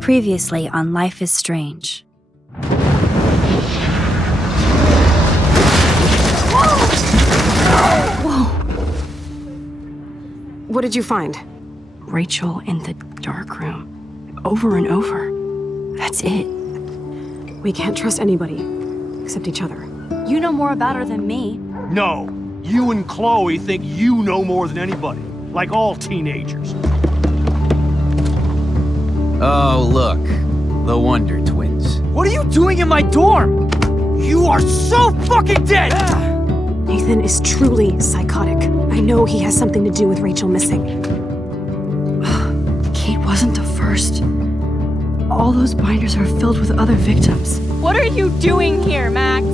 Previously on Life is Strange. Whoa! What did you find? Rachel in the dark room. Over and over. That's it. We can't trust anybody, except each other. You know more about her than me. No. You and Chloe think you know more than anybody. Like all teenagers. Oh, look. The Wonder Twins. What are you doing in my dorm? You are so fucking dead! Nathan is truly psychotic. I know he has something to do with Rachel missing. Kate wasn't the first. All those binders are filled with other victims. What are you doing here, Max?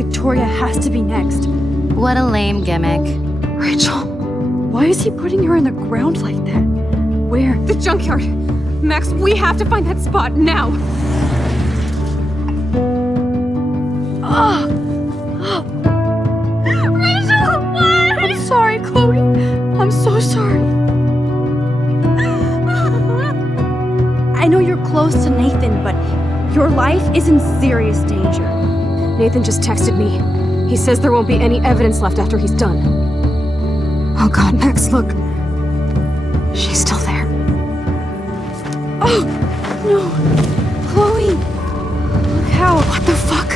Victoria has to be next. What a lame gimmick. Rachel, why is he putting her in the ground like that? Where? The junkyard! Max, we have to find that spot now! Rachel, what? I'm sorry, Chloe. I'm so sorry. I know you're close to Nathan, but your life is in serious danger. Nathan just texted me. He says there won't be any evidence left after he's done. Oh god, Max, look. She's still there. Oh, no. Chloe. Look how. What the fuck?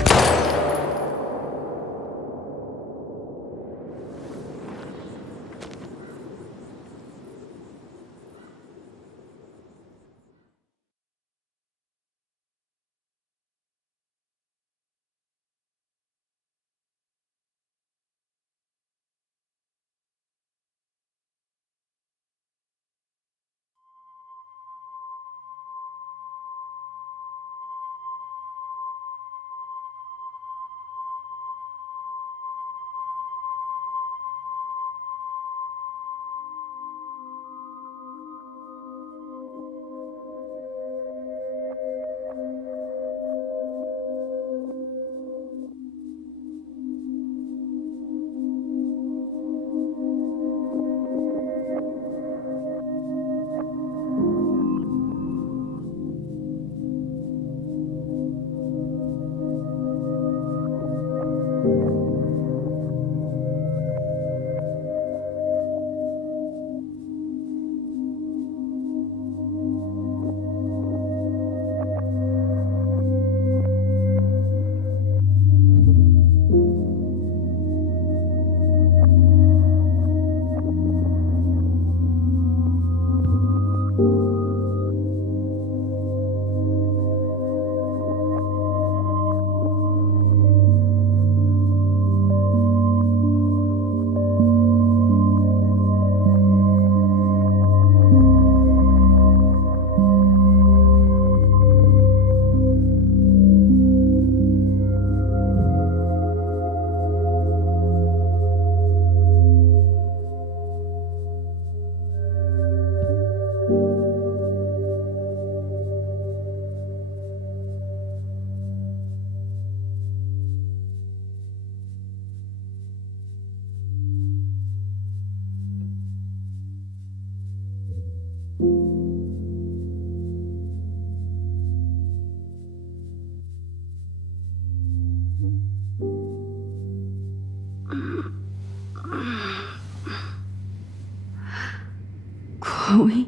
Chloe?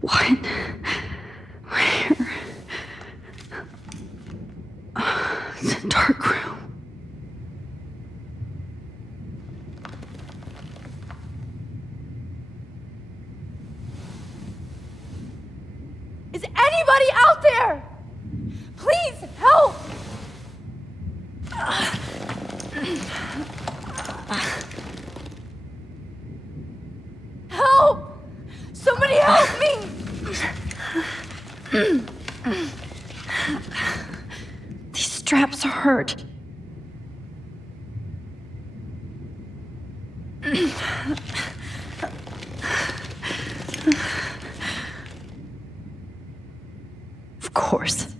What? Where? It's a dark room. Is anybody out there? Please help! Help! Somebody help me! These straps hurt. Of course.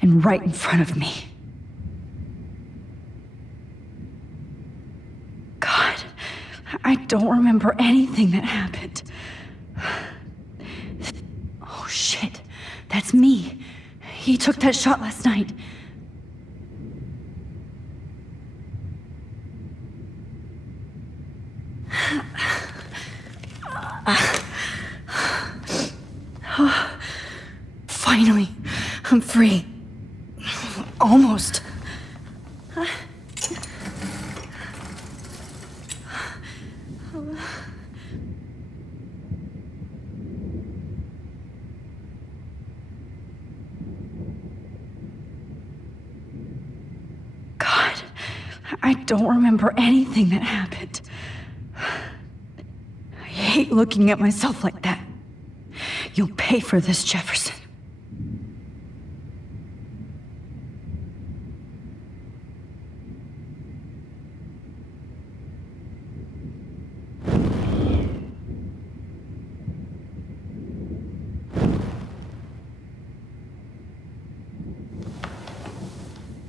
And right in front of me. I don't remember anything that happened. Oh shit, that's me. He took that shot last night. Finally, I'm free. Almost. God, I don't remember anything that happened. I hate looking at myself like that. You'll pay for this, Jefferson.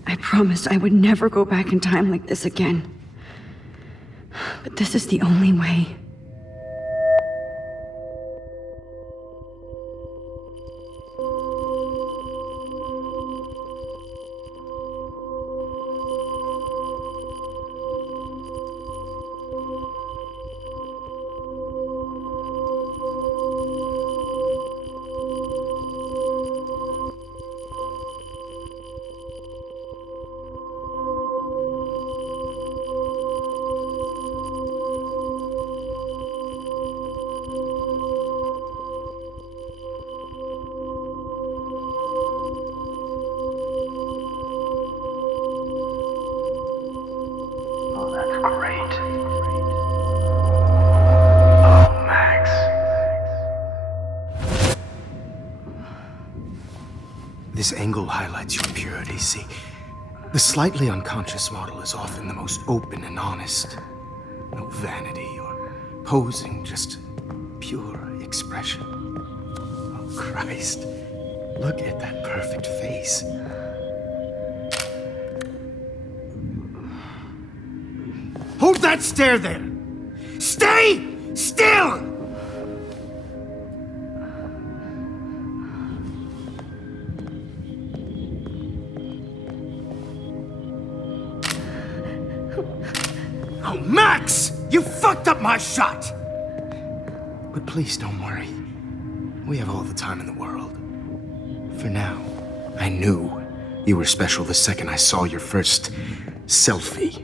I promised I would never go back in time like this again. But this is the only way. Oh, that's great. Oh, Max. This angle highlights your purity, see? The slightly unconscious model is often the most open and honest. No vanity or posing, just pure expression. Oh, Christ. Look at that perfect face. Hold that stare there! Stay still! Oh, Max! You fucked up my shot! But please don't worry. We have all the time in the world. For now, I knew you were special the second I saw your first selfie.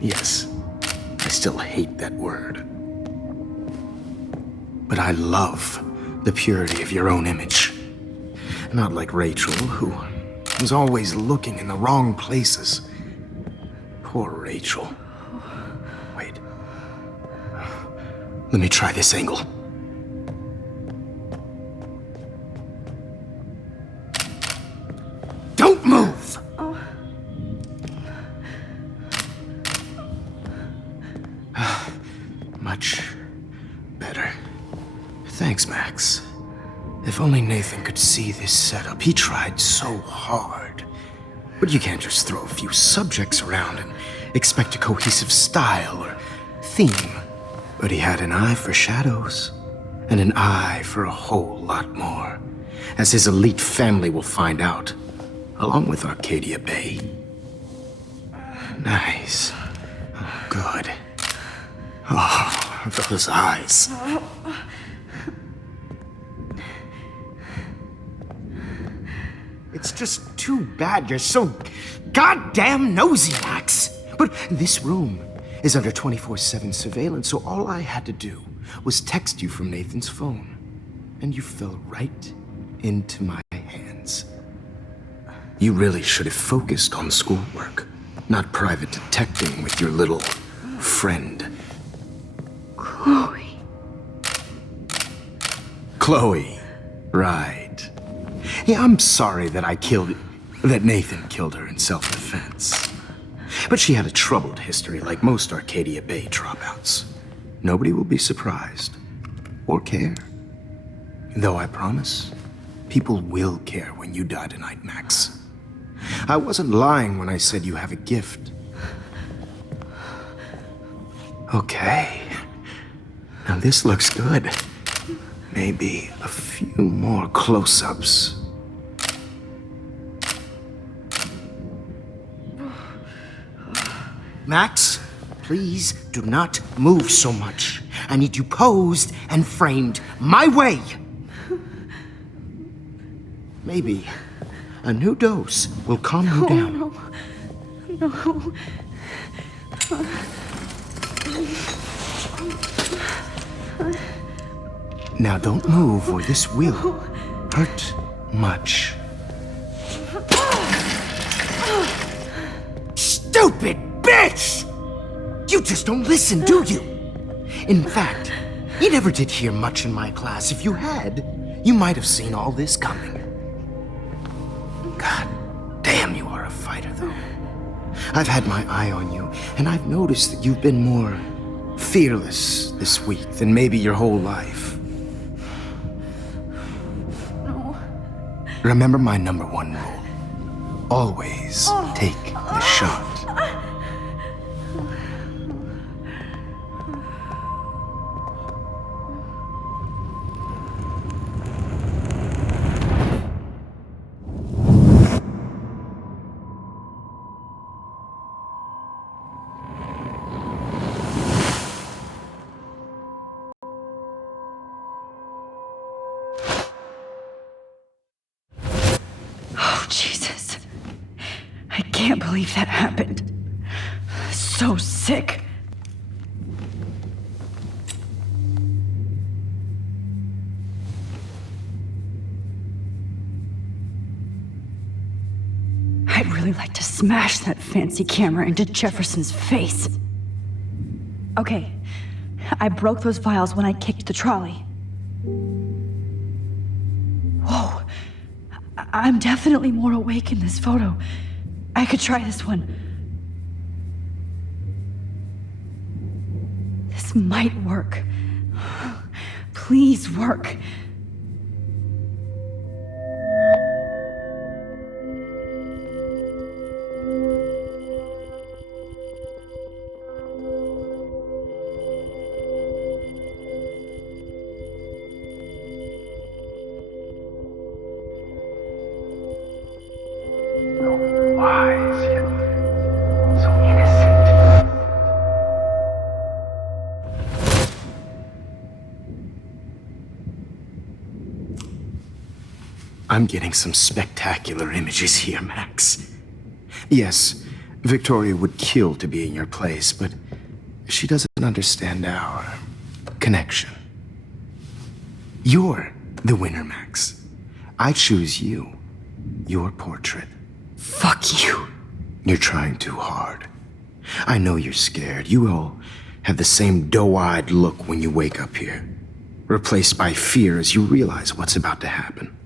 Yes, I still hate that word. But I love the purity of your own image. Not like Rachel, who was always looking in the wrong places. Poor Rachel. Wait. Let me try this angle. Don't move! Much better. Thanks, Max. If only Nathan could see this setup. He tried so hard. But you can't just throw a few subjects around and expect a cohesive style or theme. But he had an eye for shadows, and an eye for a whole lot more, as his elite family will find out, along with Arcadia Bay. Nice. Oh, good. Oh, those eyes. It's just too bad you're so goddamn nosy, Max. But this room is under 24/7 surveillance, so all I had to do was text you from Nathan's phone. And you fell right into my hands. You really should have focused on schoolwork, not private detecting with your little friend. Chloe. Chloe, right. Yeah, I'm sorry that Nathan killed her in self-defense. But she had a troubled history like most Arcadia Bay dropouts. Nobody will be surprised or care. Though I promise, people will care when you die tonight, Max. I wasn't lying when I said you have a gift. Okay. Now this looks good. Maybe a few more close-ups. Max, please do not move so much. I need you posed and framed my way. Maybe a new dose will calm you down. No. Now don't move or this will hurt much. Stupid bitch! You just don't listen, do you? In fact, you never did hear much in my class. If you had, you might have seen all this coming. God damn, you are a fighter, though. I've had my eye on you, and I've noticed that you've been more fearless this week than maybe your whole life. No. Remember my #1 rule. Always take the shot. Oh, Jesus. I can't believe that happened. So sick. I'd really like to smash that fancy camera into Jefferson's face. Okay, I broke those vials when I kicked the trolley. Whoa. I'm definitely more awake in this photo. I could try this one. This might work. Please work. Wise yet so innocent. I'm getting some spectacular images here, Max. Yes, Victoria would kill to be in your place, but she doesn't understand our connection. You're the winner, Max. I choose you. Your portrait. Fuck you. You're trying too hard. I know you're scared. You all have the same doe-eyed look when you wake up here, replaced by fear as you realize what's about to happen.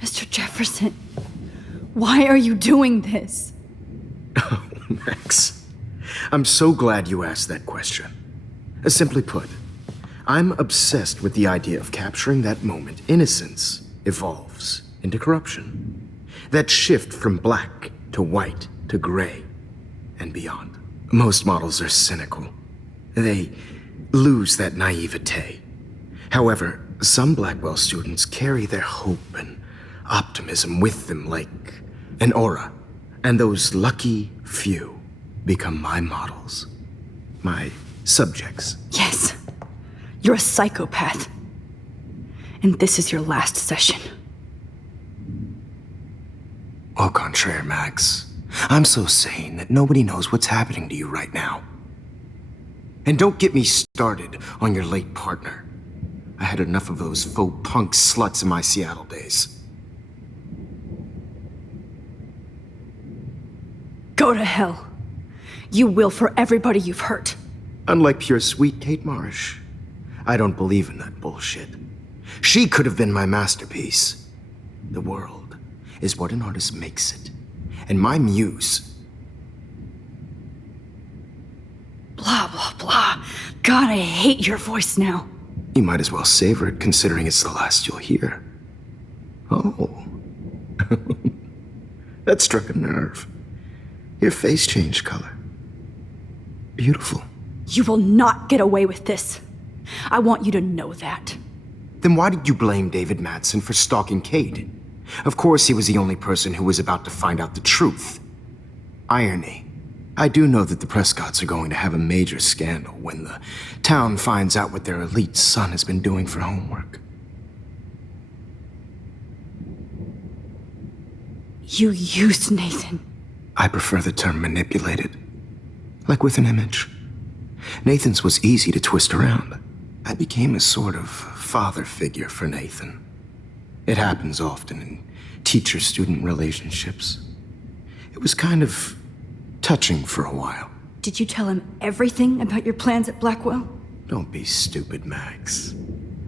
Mr. Jefferson, why are you doing this? Oh, Max, I'm so glad you asked that question. Simply put, I'm obsessed with the idea of capturing that moment innocence evolves into corruption. That shift from black to white to gray and beyond. Most models are cynical. They lose that naivete. However, some Blackwell students carry their hope and optimism with them like an aura. And those lucky few become my models. My subjects. Yes, you're a psychopath. And this is your last session. Au contraire, Max. I'm so sane that nobody knows what's happening to you right now. And don't get me started on your late partner. I had enough of those faux punk sluts in my Seattle days. Go to hell. You will for everybody you've hurt. Unlike pure sweet Kate Marsh, I don't believe in that bullshit. She could have been my masterpiece. The world is what an artist makes it. And my muse... Blah, blah, blah. God, I hate your voice now. You might as well savor it, considering it's the last you'll hear. Oh. That struck a nerve. Your face changed color. Beautiful. You will not get away with this. I want you to know that. Then why did you blame David Madsen for stalking Kate? Of course, he was the only person who was about to find out the truth. Irony. I do know that the Prescotts are going to have a major scandal when the town finds out what their elite son has been doing for homework. You used Nathan. I prefer the term manipulated. Like with an image. Nathan's was easy to twist around. I became a sort of father figure for Nathan. It happens often in teacher-student relationships. It was kind of touching for a while. Did you tell him everything about your plans at Blackwell? Don't be stupid, Max.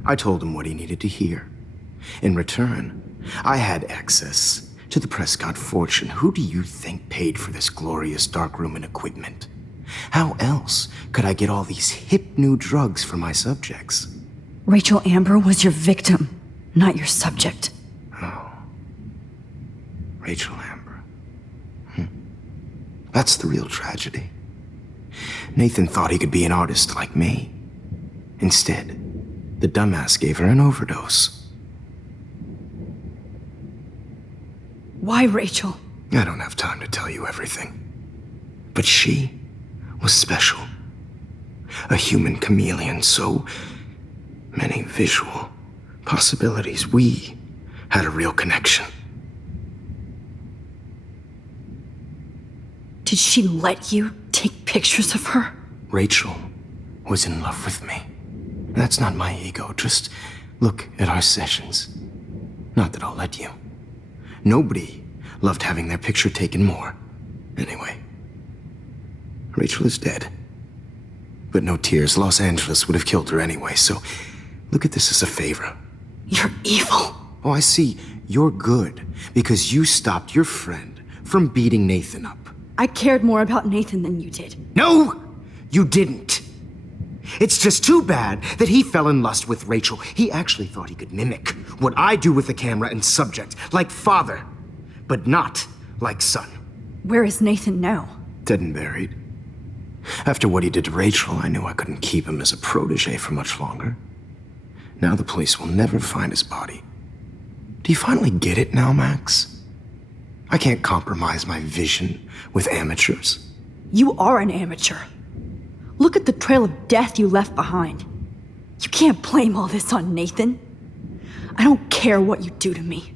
I told him what he needed to hear. In return, I had access to the Prescott fortune. Who do you think paid for this glorious darkroom and equipment? How else could I get all these hip new drugs for my subjects? Rachel Amber was your victim, not your subject. Oh. Rachel Amber. That's the real tragedy. Nathan thought he could be an artist like me. Instead, the dumbass gave her an overdose. Why Rachel? I don't have time to tell you everything. But she was special. A human chameleon, so many visual possibilities. We had a real connection. Did she let you take pictures of her? Rachel was in love with me. That's not my ego. Just look at our sessions. Not that I'll let you. Nobody loved having their picture taken more. Anyway, Rachel is dead. But no tears. Los Angeles would have killed her anyway, so look at this as a favor. You're evil. Oh, I see. You're good because you stopped your friend from beating Nathan up. I cared more about Nathan than you did. No, you didn't. It's just too bad that he fell in lust with Rachel. He actually thought he could mimic what I do with the camera and subject, like father, but not like son. Where is Nathan now? Dead and buried. After what he did to Rachel, I knew I couldn't keep him as a protege for much longer. Now the police will never find his body. Do you finally get it now, Max? I can't compromise my vision with amateurs. You are an amateur. Look at the trail of death you left behind. You can't blame all this on Nathan. I don't care what you do to me.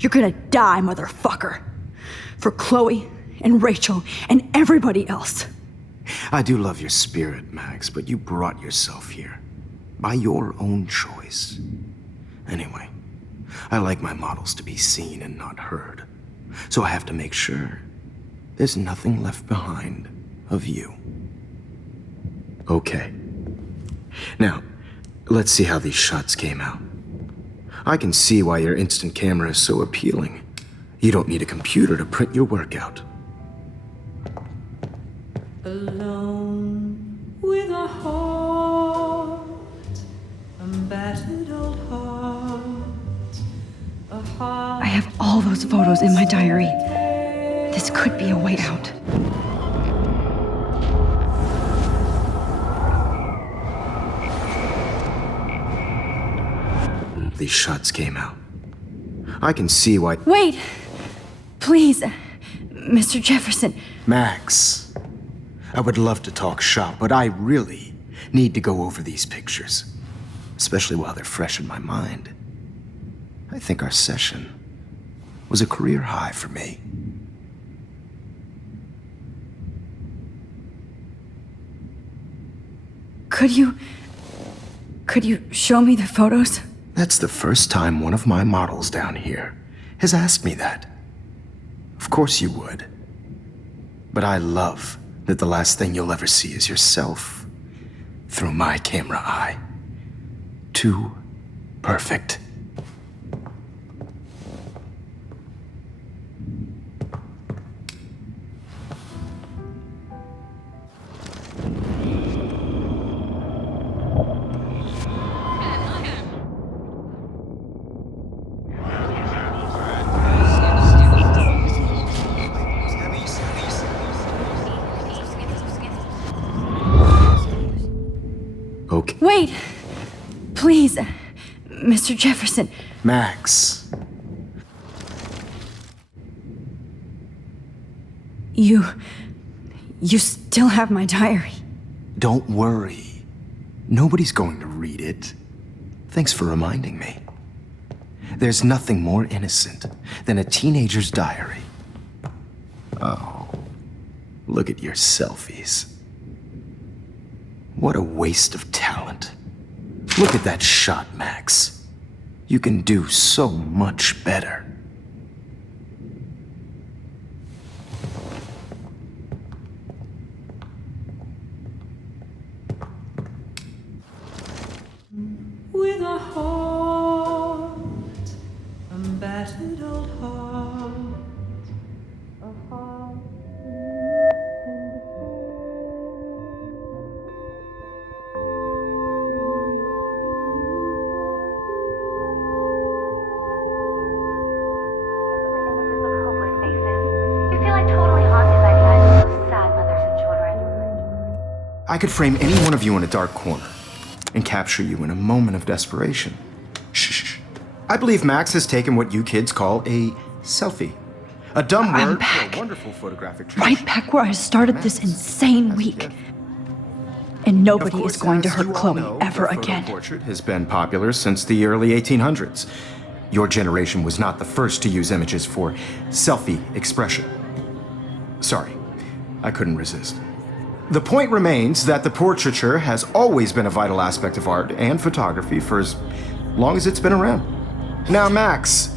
You're gonna die, motherfucker. For Chloe and Rachel and everybody else. I do love your spirit, Max, but you brought yourself here. By your own choice. Anyway, I like my models to be seen and not heard. So I have to make sure there's nothing left behind of you. Okay. Now, let's see how these shots came out. I can see why your instant camera is so appealing. You don't need a computer to print your work out. Alone with a heart, a battered old heart, a heart. I have all those photos in my diary. This could be a way out. These shots came out. I can see why— Wait! Please, Mr. Jefferson. Max, I would love to talk shop, but I really need to go over these pictures. Especially while they're fresh in my mind. I think our session was a career high for me. Could you show me the photos? That's the first time one of my models down here has asked me that. Of course you would. But I love that the last thing you'll ever see is yourself through my camera eye. Too perfect. Wait! Please, Mr. Jefferson. Max. You still have my diary. Don't worry. Nobody's going to read it. Thanks for reminding me. There's nothing more innocent than a teenager's diary. Oh, look at your selfies. What a waste of talent. Look at that shot, Max. You can do so much better. With a heart, a battered old heart, a heart. I could frame any one of you in a dark corner and capture you in a moment of desperation. Shh. I believe Max has taken what you kids call a selfie. A dumb I'm word back. for a wonderful photographic tradition. Right back where I started this insane week. And nobody is going to hurt Chloe ever again. The portrait has been popular since the early 1800s. Your generation was not the first to use images for selfie expression. Sorry, I couldn't resist. The point remains that the portraiture has always been a vital aspect of art and photography for as long as it's been around. Now, Max,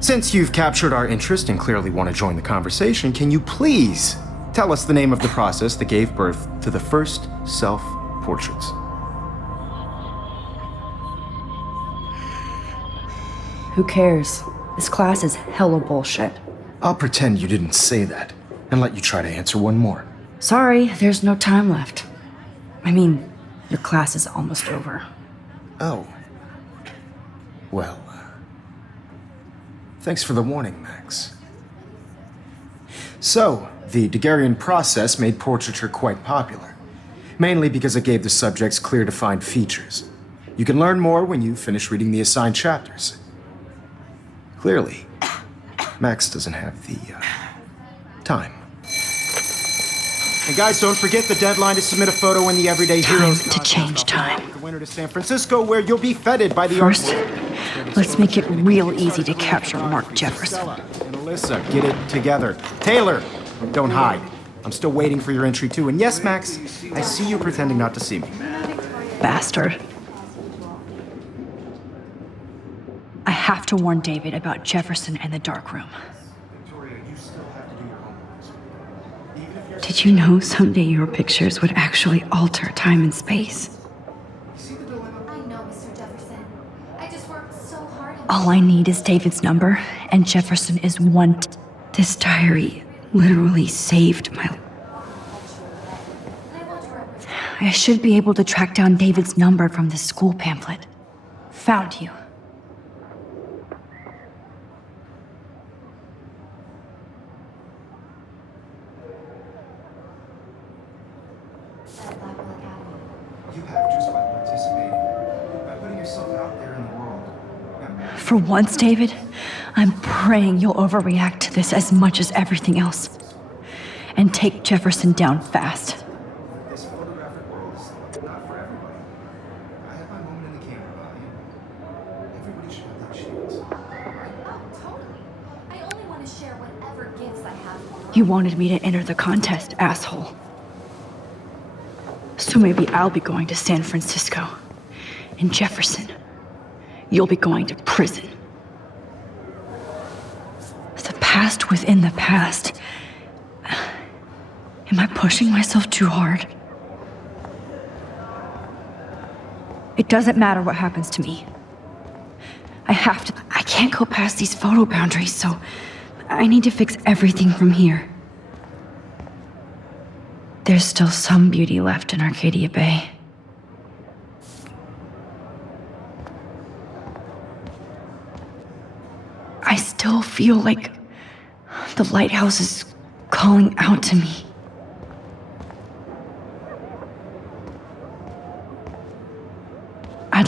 since you've captured our interest and clearly want to join the conversation, can you please tell us the name of the process that gave birth to the first self-portraits? Who cares? This class is hella bullshit. I'll pretend you didn't say that and let you try to answer one more. Sorry, there's no time left. I mean, your class is almost over. Oh. Well, thanks for the warning, Max. So, the Daguerrean process made portraiture quite popular, mainly because it gave the subjects clear defined features. You can learn more when you finish reading the assigned chapters. Clearly, Max doesn't have the time. And guys, don't forget the deadline to submit a photo in the Everyday Heroes Time to change time. The winner to San Francisco, where you'll be feted by the First, art. let's make it real easy to capture Mark Jefferson. And Alyssa, get it together. Taylor, don't hide. I'm still waiting for your entry too. And yes, Max, I see you pretending not to see me. Bastard. I have to warn David about Jefferson and the dark room. Did you know someday your pictures would actually alter time and space? I know, Mr. Jefferson. I just worked so hard. All I need is David's number, and Jefferson is one. This diary literally saved my life. I should be able to track down David's number from the school pamphlet. Found you. You have just by participating, by putting yourself out there in the world. For once, David, I'm praying you'll overreact to this as much as everything else. And take Jefferson down fast. This photographic world is not for everybody. I have my moment in the camera, and everybody should have that chance. Oh, totally. I only want to share whatever gifts I have. You wanted me to enter the contest, asshole. So maybe I'll be going to San Francisco. And Jefferson, you'll be going to prison. The past within the past. Am I pushing myself too hard? It doesn't matter what happens to me. I can't go past these photo boundaries, so I need to fix everything from here. There's still some beauty left in Arcadia Bay. I still feel like the lighthouse is calling out to me.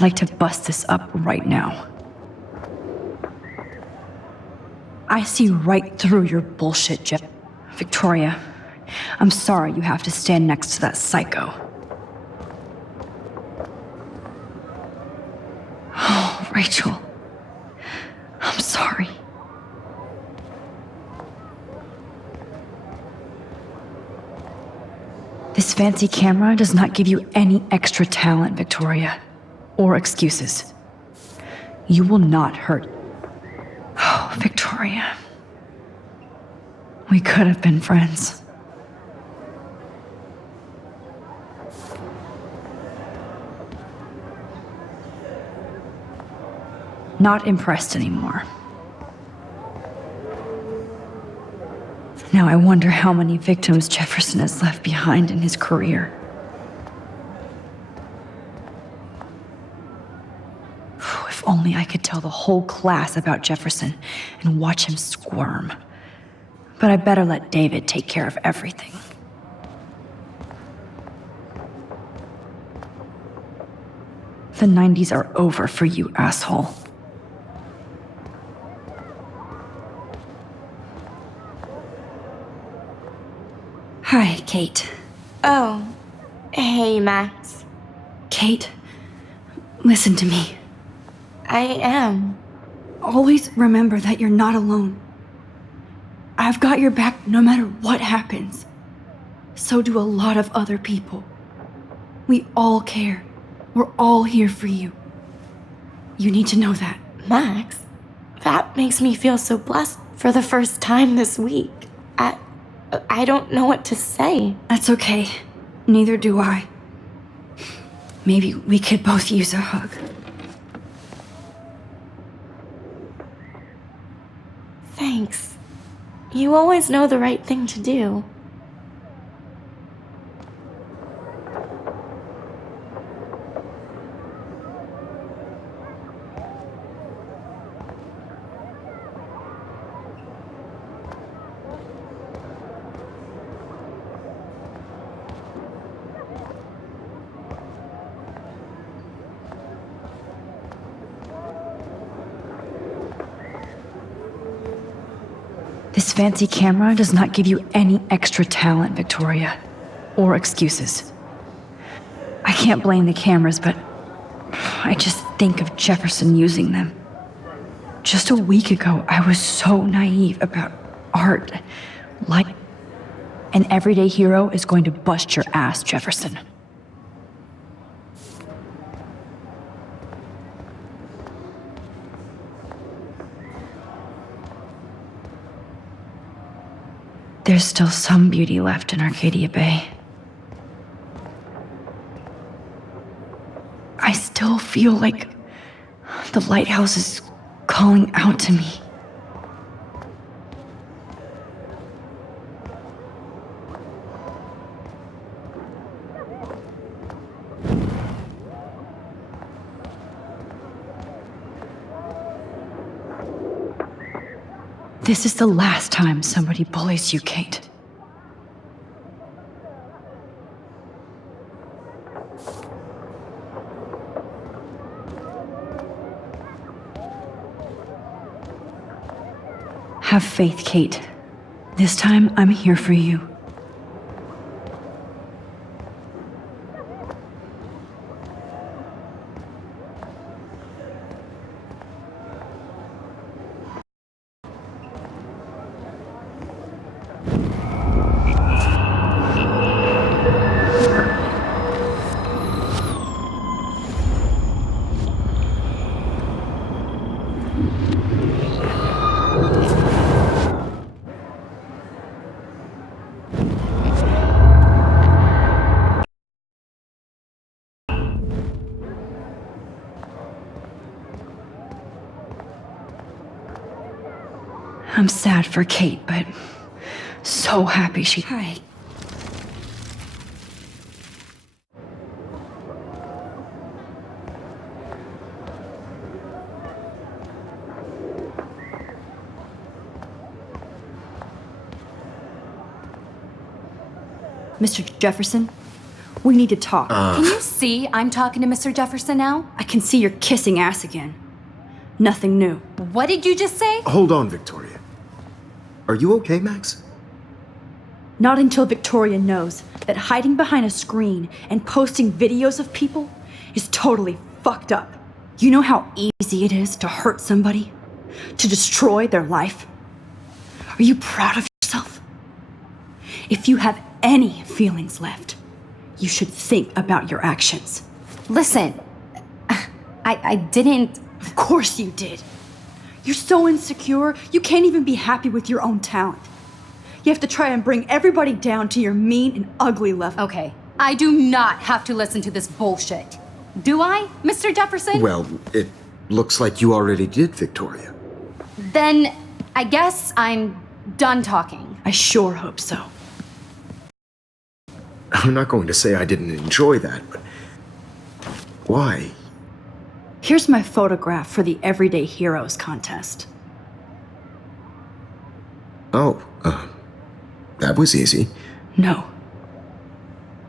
like to bust this up right now. I see right through your bullshit, Jeff. Victoria, I'm sorry you have to stand next to that psycho. Oh, Rachel. I'm sorry. This fancy camera does not give you any extra talent, Victoria, or excuses. You will not hurt. Oh, Victoria. We could have been friends. Not impressed anymore. Now I wonder how many victims Jefferson has left behind in his career. If only I could tell the whole class about Jefferson and watch him squirm. But I better let David take care of everything. The 90s are over for you, asshole. Hi, Kate. Oh, hey, Max. Kate, listen to me. I am. Always remember that you're not alone. I've got your back no matter what happens. So do a lot of other people. We all care. We're all here for you. You need to know that. Max, that makes me feel so blessed for the first time this week. I don't know what to say. That's okay. Neither do I. Maybe we could both use a hug. Thanks. You always know the right thing to do. This fancy camera does not give you any extra talent, Victoria, or excuses. I can't blame the cameras, but I just think of Jefferson using them. Just a week ago, I was so naive about art. Like, an everyday hero is going to bust your ass, Jefferson. There's still some beauty left in Arcadia Bay. I still feel like the lighthouse is calling out to me. This is the last time somebody bullies you, Kate. Have faith, Kate. This time, I'm here for you. I'm sad for Kate, but so happy she... Hi. Mr. Jefferson, We need to talk. Can you see I'm talking to Mr. Jefferson now? I can see you're kissing ass again. Nothing new. What did you just say? Hold on, Victoria. Are you okay, Max? Not until Victoria knows that hiding behind a screen and posting videos of people is totally fucked up. You know how easy it is to hurt somebody? To destroy their life? Are you proud of yourself? If you have any feelings left, you should think about your actions. Listen, I didn't... Of course you did. You're so insecure, you can't even be happy with your own talent. You have to try and bring everybody down to your mean and ugly level. Okay, I do not have to listen to this bullshit. Do I, Mr. Jefferson? Well, it looks like you already did, Victoria. Then I guess I'm done talking. I sure hope so. I'm not going to say I didn't enjoy that, but why? Here's my photograph for the Everyday Heroes contest. Oh, that was easy. No.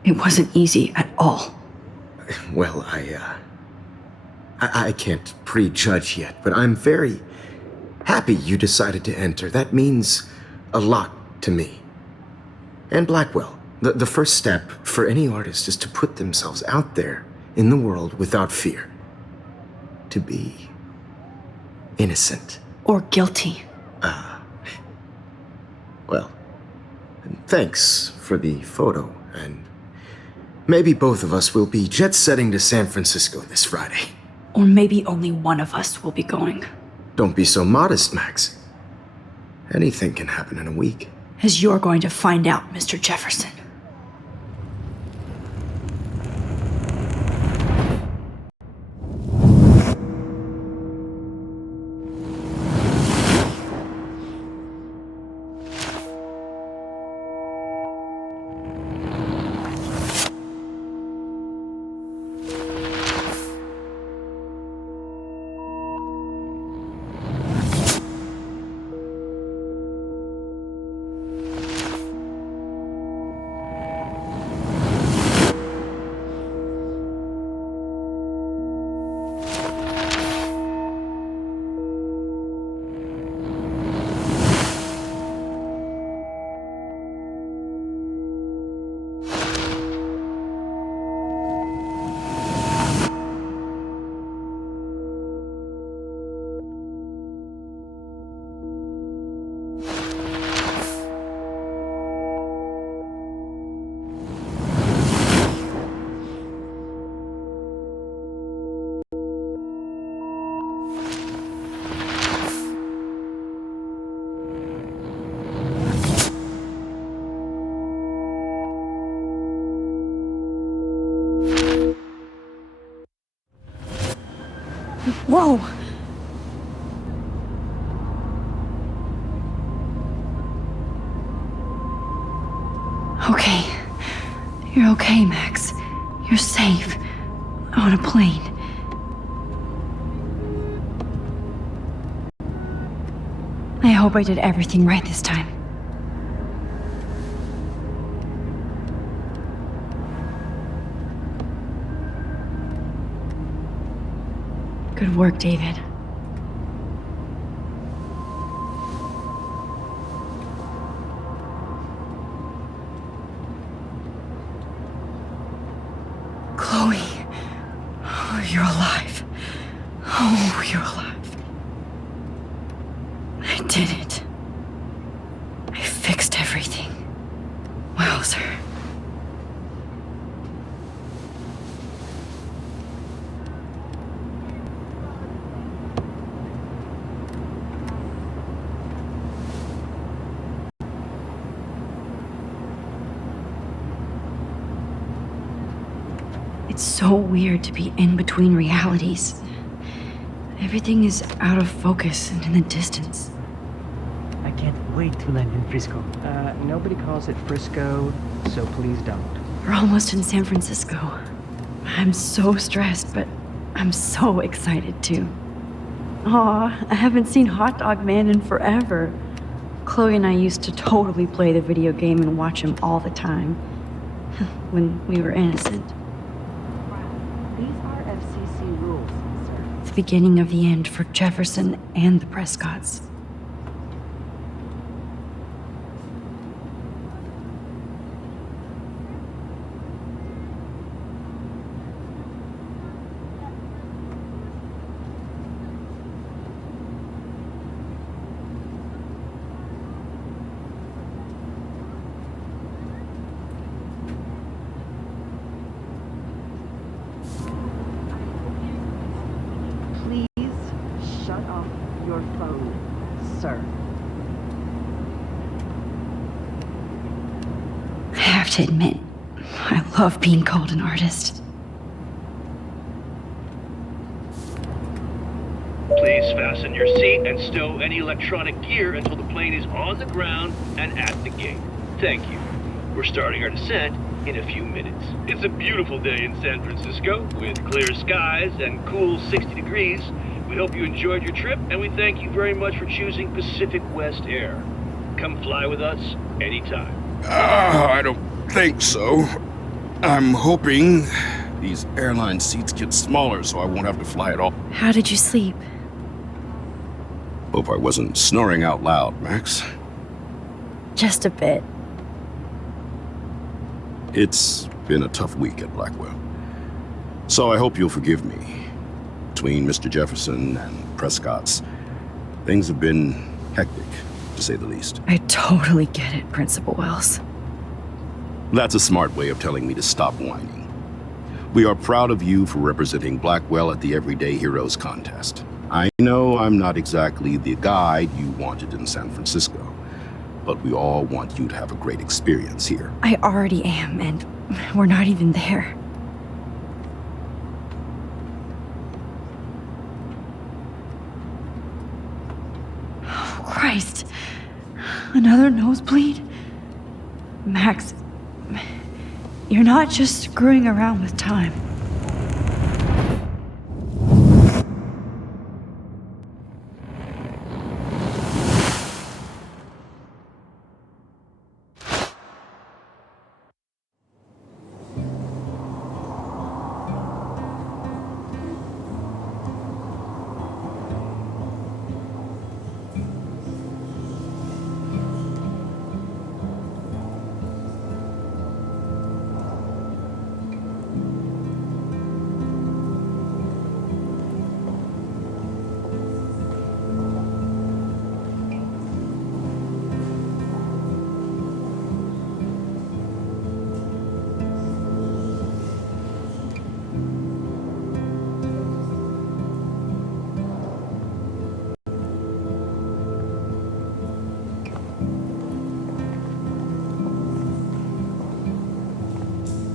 It wasn't easy at all. Well, I can't prejudge yet, but I'm very happy you decided to enter. That means a lot to me. And Blackwell. The first step for any artist is to put themselves out there in the world without fear. To be innocent. Or guilty. Well, thanks for the photo, and maybe both of us will be jet-setting to San Francisco this Friday. Or maybe only one of us will be going. Don't be so modest, Max. Anything can happen in a week. As you're going to find out, Mr. Jefferson. Whoa! Okay. You're okay, Max. You're safe. On a plane. I hope I did everything right this time. Good work, David. Chloe. Oh, you're alive. Oh, you're alive. I did it. I fixed everything. Wowzer. It's so weird to be in between realities. Everything is out of focus and in the distance. I can't wait to land in Frisco. Nobody calls it Frisco, so please don't. We're almost in San Francisco. I'm so stressed, but I'm so excited too. Aw, I haven't seen Hot Dog Man in forever. Chloe and I used to totally play the video game and watch him all the time. when we were innocent. These are FCC rules, sir. The beginning of the end for Jefferson and the Prescotts. Please shut off your phone, sir. I have to admit, I love being called an artist. Please fasten your seat and stow any electronic gear until the plane is on the ground and at the gate. Thank you. We're starting our descent in a few minutes. It's a beautiful day in San Francisco with clear skies and cool 60 degrees. We hope you enjoyed your trip, and we thank you very much for choosing Pacific West Air. Come fly with us anytime. I don't think so. I'm hoping these airline seats get smaller so I won't have to fly at all. How did you sleep? Hope I wasn't snoring out loud, Max. Just a bit. It's been a tough week at Blackwell. So I hope you'll forgive me. Between Mr. Jefferson and Prescott's, things have been hectic, to say the least. I totally get it, Principal Wells. That's a smart way of telling me to stop whining. We are proud of you for representing Blackwell at the Everyday Heroes contest. I know I'm not exactly the guide you wanted in San Francisco, but we all want you to have a great experience here. I already am, and we're not even there. Oh, Christ. Another nosebleed? Max, you're not just screwing around with time.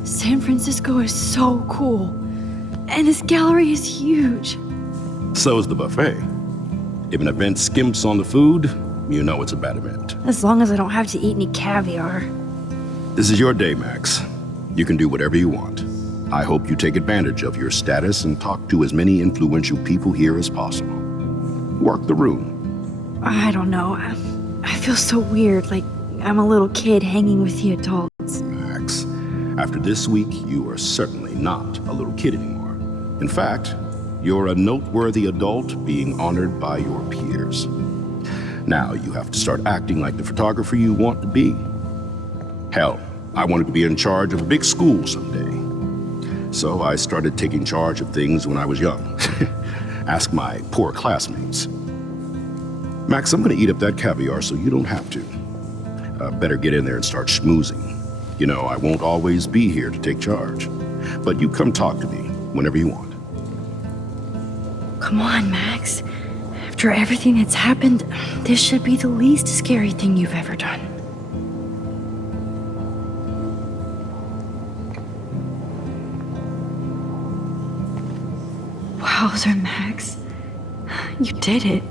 San Francisco is so cool. And this gallery is huge. So is the buffet. If an event skimps on the food, you know it's a bad event. As long as I don't have to eat any caviar. This is your day, Max. You can do whatever you want. I hope you take advantage of your status and talk to as many influential people here as possible. Work the room. I don't know. I feel so weird, like I'm a little kid hanging with the adults. Max, after this week, you are certainly not a little kid anymore. In fact, you're a noteworthy adult being honored by your peers. Now you have to start acting like the photographer you want to be. Hell, I wanted to be in charge of a big school someday. So I started taking charge of things when I was young. Ask my poor classmates. Max, I'm gonna eat up that caviar so you don't have to. Better get in there and start schmoozing. You know, I won't always be here to take charge. But you come talk to me whenever you want. Come on, Max. After everything that's happened, this should be the least scary thing you've ever done. Wowzer, Max. You did it.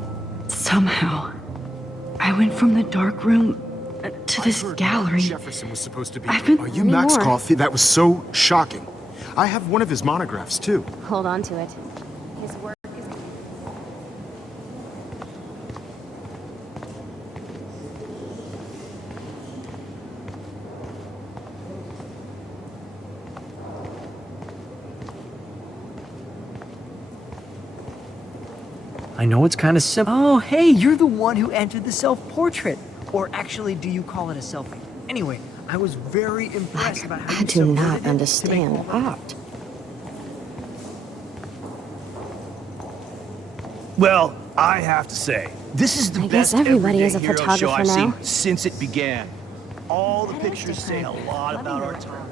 Somehow. I went from the dark room to this gallery. Jefferson was supposed to be. I've been Are you Max more. Coffey? That was so shocking. I have one of his monographs too. Hold on to it. His work is... I know it's kind of simple. Oh, hey, you're the one who entered the self-portrait. Or actually, do you call it a selfie? Anyway, I was very impressed about how I you do subverted not it to understand make all art. Well, I have to say, this is the I guess best everybody is a everyday hero photographer show I've now. seen since it began. All the pictures say a lot about our time.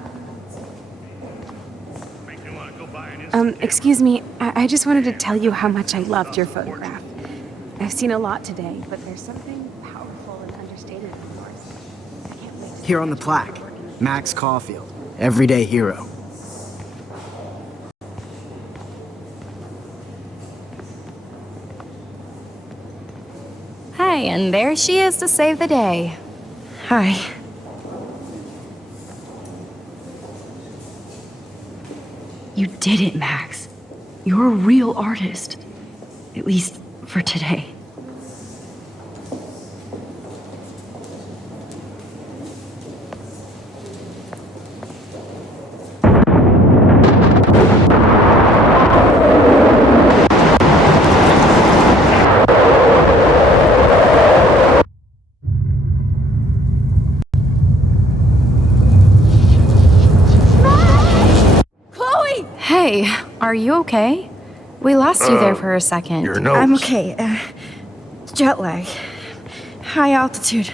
Excuse me, I just wanted to tell you how much I loved your photograph. I've seen a lot today, but there's something powerful and understated in yours. Here on the plaque, Max Caulfield, everyday hero. Hey, and there she is to save the day. Hi. You did it, Max. You're a real artist. At least for today. Hey, are you okay? We lost you there for a second. Your nose. I'm okay. Jet lag. High altitude.